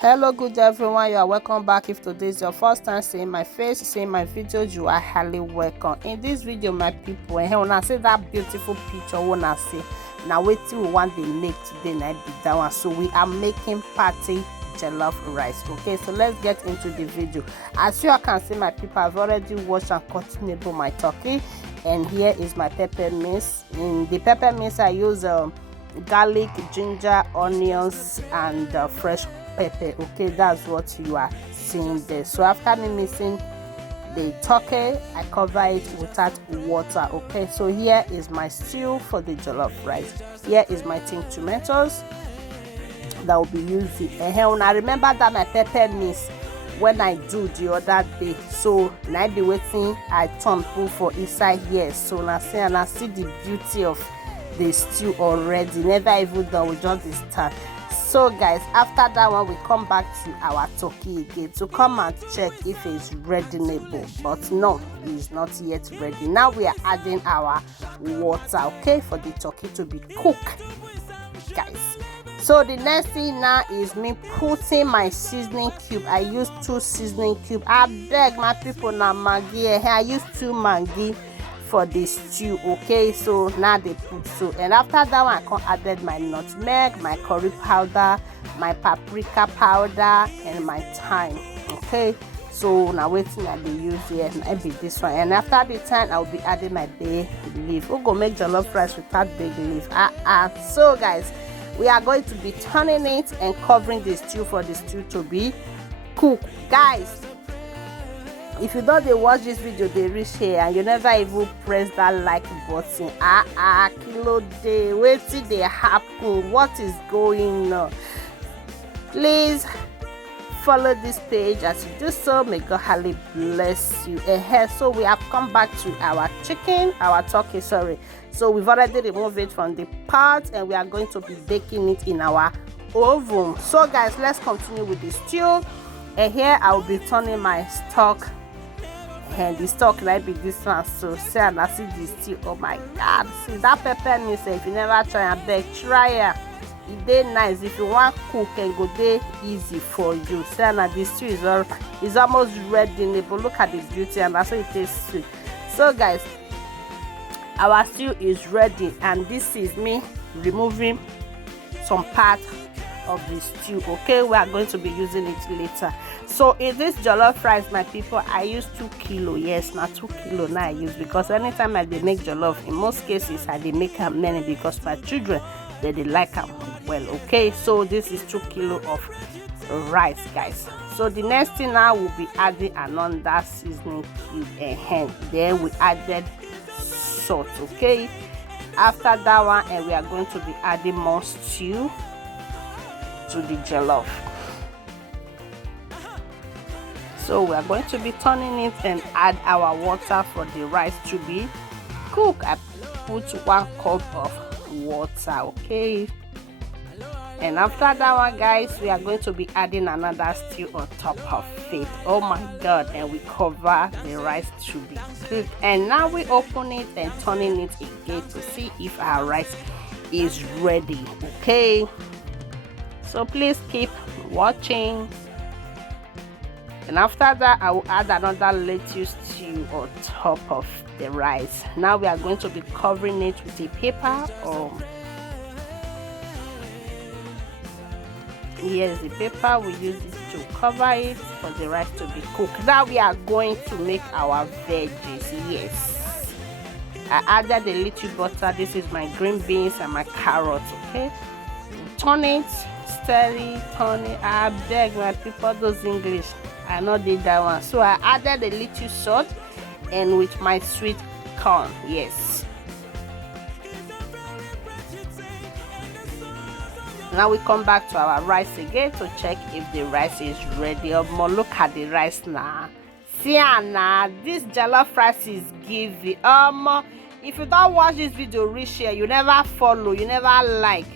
Hello good everyone, you are welcome back. If today is your first time seeing my face, seeing my videos, you are highly welcome. In this video my people, when I see that beautiful picture, when I see now wetin we want to make today na be that one. So we are making party jollof rice. Okay, so let's get into the video. As you can see my people, I've already washed and cut my turkey, and here is my pepper mix. In the pepper mix I use garlic, ginger, onions, and fresh pepper. Okay, that's what you are seeing there. So after me mixing the turkey, I cover it without water. Okay, so here is my stew for the jollof rice. Here is my tin tomatoes that will be used. And I remember that my pepper mix when I do the other day, so now be waiting I turn put for inside here. So now see, and I see the beauty of the stew already, never even done, we just the start. So guys, after that one we come back to our turkey again to come and check if it's ready-able, but no, it's not yet ready. Now we are adding our water, okay, for the turkey to be cooked, guys. So the next thing now is me putting my seasoning cube. I use 2 seasoning cube. I beg my people now Maggi. I use 2 Maggi for the stew. Okay, so now they put so, and after that one I come added my nutmeg, my curry powder, my paprika powder, and my thyme. Okay, so now waiting that they use here, maybe this one, and after the time I'll be adding my bay leaf. We'll go make jollof rice without bay leaf. So guys, we are going to be turning it and covering the stew for the stew to be cooked. Guys, if you don't watch this video they reach here and you never even press that like button, kilo day, wait till they happen, what is going on? Please follow this page. As you do so, may God highly bless you. So we have come back to our turkey, sorry. So we've already removed it from the pot and we are going to be baking it in our oven. So guys, let's continue with the stew. And here I will be turning my stock, and the stock might be this one. So see, and I see this stew. Oh my god, see that pepper mix. If you never try and beg, try it. It dey nice. If you want cook and go dey easy for you. See, and the stew is almost ready. But look at the beauty, and that's how it tastes sweet. So guys, our stew is ready, and this is me removing some part of the stew. Okay, we are going to be using it later. So in this jollof rice my people, I use 2 kilo. Yes, not 2 kilo now I use, because anytime I dey make jollof, in most cases I dey make them many because my children they like them well. Okay, so this is 2 kilo of rice, guys. So the next thing now will be adding another seasoning cube, and then we added salt. Okay, after that one, and we are going to be adding more stew to the jollof. So we are going to be turning it and add our water for the rice to be cooked. I put 1 cup of water. Okay, and after that one, guys, we are going to be adding another stew on top of it. Oh my god, and we cover the rice to be cooked, and now we open it and turning it again to see if our rice is ready. Okay, so please keep watching. And after that, I will add another lettuce stew on top of the rice. Now we are going to be covering it with a paper, or yes, the paper we use it to cover it for the rice to be cooked. Now we are going to make our veggies. Yes, I added a little butter. This is my green beans and my carrots. Okay, turn it, steady, turn it. I beg my people, those English, I not did that one. So I added a little salt, and with my sweet corn. Yes, now we come back to our rice again to check if the rice is ready. Look at the rice now. See now, this jollof rice is giving. If you don't watch this video reach here, you never follow, you never like,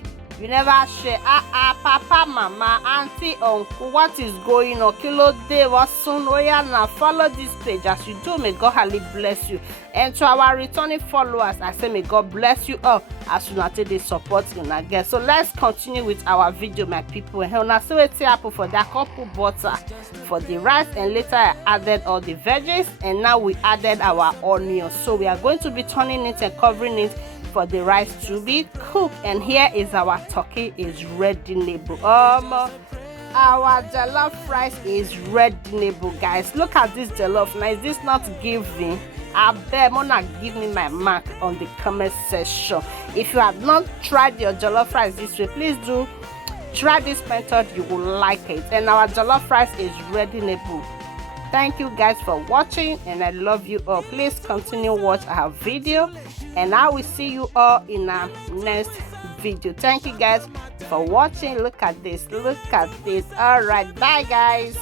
You never share. Papa, mama, auntie, uncle, what is going on? Kilo de wasun. Oh yeah, now follow this page. As you do, may God highly bless you. And to our returning followers, I say may God bless you all as you take the support you get. So let's continue with our video, my people. And now see what happen for that couple butter for the rice, and later I added all the veggies, and now we added our onions. So we are going to be turning it and covering it for the rice to be cooked. And here is our turkey is ready. Our jollof rice is ready, guys. Look at this jollof. Now is this not giving? I bet Mona give me my mark on the comment section. If you have not tried your jollof rice this way, please do try this method. You will like it. And our jollof rice is ready. Thank you guys for watching, and I love you all. Please continue watch our video, and I will see you all in our next video. Thank you guys for watching. Look at this. All right, bye guys.